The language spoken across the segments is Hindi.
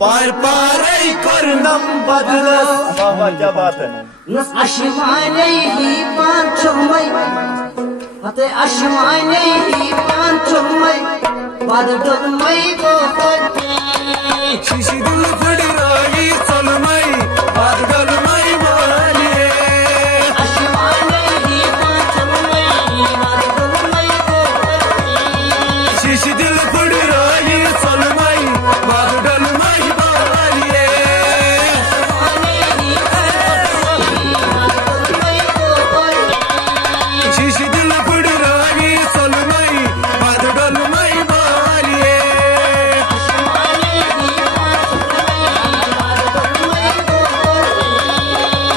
पार पारे करनम बदलस। क्या बात है। नस अशमाने ही पांचोमय अते अशमाने ही पांचोमय बदलमय बोलते शिशि दिल फड़राई चलमय बदलमय बोलिए अशमाने ही पांचोमय बदलमय बोलते शिशि दिल फड़राई चलमय बदलमय बोलिए शिशि दिल फड़राई चलमय बदलमय बोलिए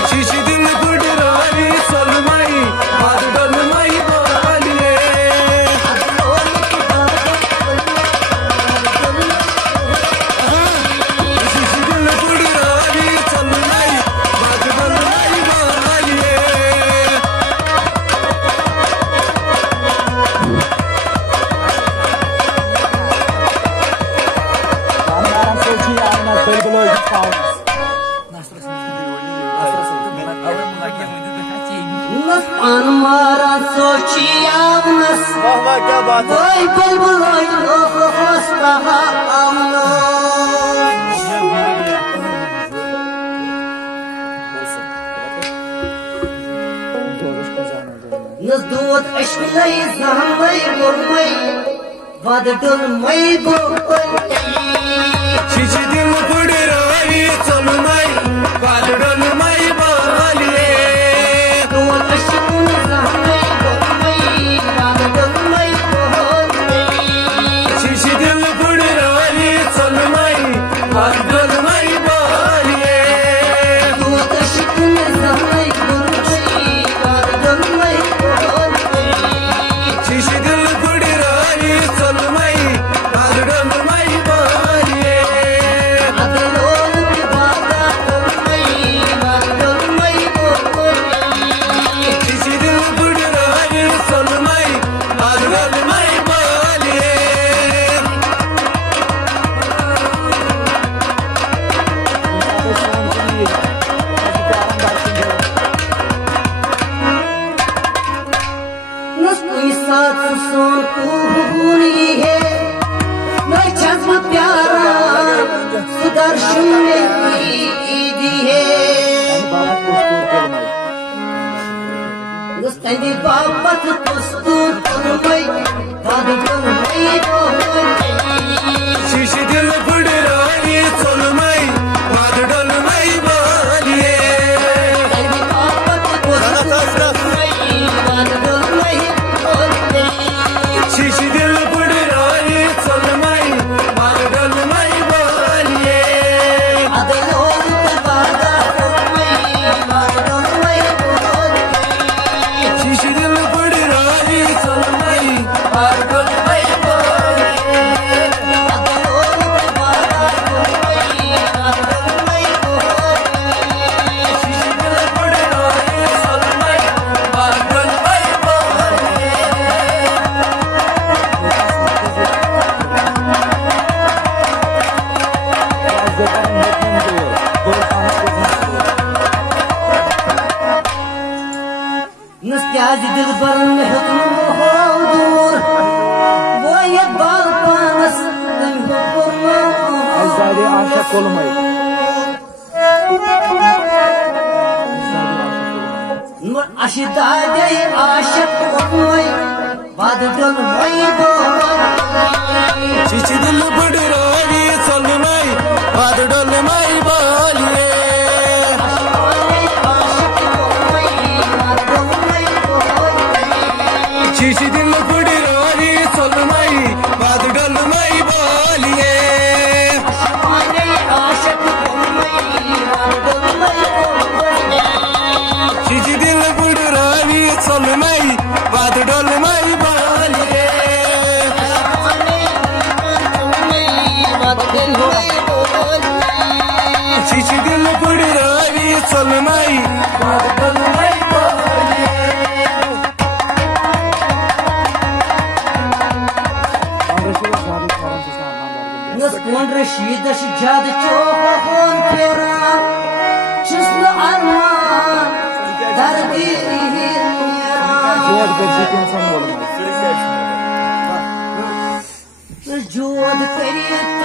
शिशि दिल फड़राई चलमय बदलमय बोलिए शिशि दिल फड़राई चलमय बदलमय बोलिए Anmara sochiyavnas क्या बात है। Oy bulbuloy hostaha amno Nazdut ashmilay zamay gurmay Vadadulmay gurmay Shishi dil fudirayi chalmay Vadadulmay baliye शिशि दिल फड़राई चलमय बदलमय बोलिए शिशि दिल फड़राई चलमय बदलमय बोलिए शिशि दिल फड़राई चलमय बदलमय बोलिए साथ सोन खूनी है न छज्म प्यारा सुदर्शन ने दी है नस्तंदी बापत पुस्तूर तलमय बदलमय शिशि दिल फड़राई चलमय बदलमय बोलिए शिशि दिल फड़राई चलमय बदलमय बोलिए शिशि दिल फड़राई चलमय बदलमय बोलिए शिशि दिल फड़राई चलमय बदलमय बोलिए नस्याज दिल बर में हो दूर वो ये बाल पानस आशा कोलमय अशिदा गई आशिक कोई बदल मई बोली चिच दिल बड़ रोवी सलमई बदल मई बोलिए चिच दिल बड़ रोवी सलमई बदल मई बोलिए चिच दिल बड़ रोवी सलमई बदल मई बोलिए चिच दिल बड़ रोवी सलमई बदल मई बोलिए कौन रशीद जाद चौन फेरा जिस्म अरमान दर्दी जोद करिए